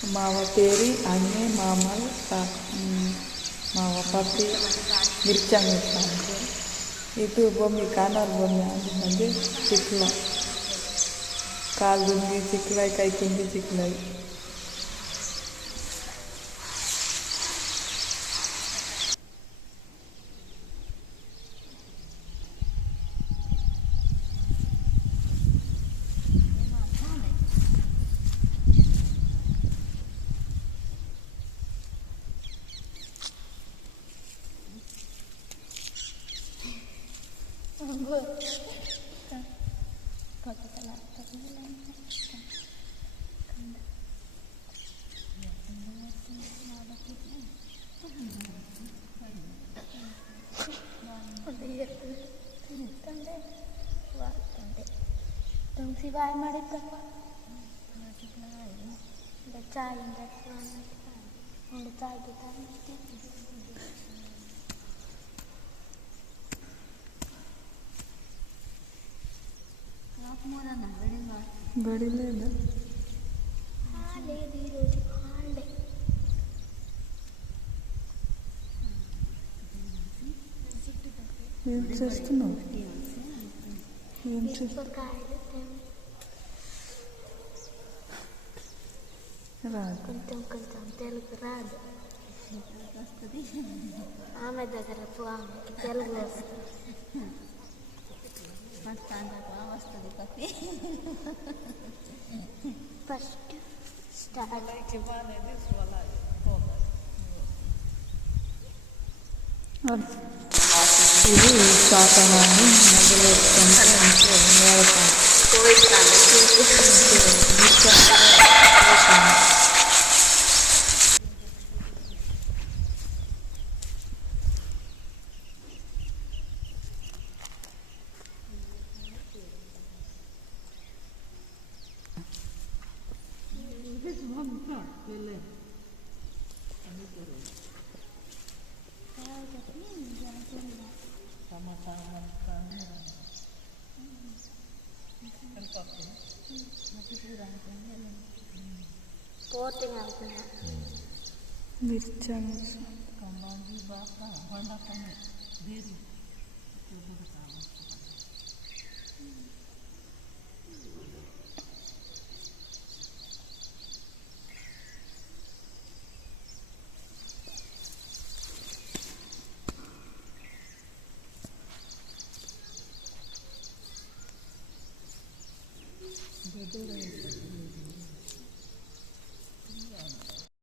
Mawa peri, ane, mamal, mawa papi, mircang itu bom ikan or bom nanti cikla, kalungi cikla, kai kungi cikla. Don't see why I'm the child in that one, the child to बड़ी ले ना ఏం చేస్తున్నావు ఏం చేస్తున్నావు రాదు కొంచెం కొంచెం తెలుగు రాదు ఆమె దగ్గర ఆమెకి తెలుగు వస్తుంది ఫస్ట్ స్టార్ట్ ఇది శాతనాన్ని పోటింగ్ అవుతున్నా మిర్చం Betul.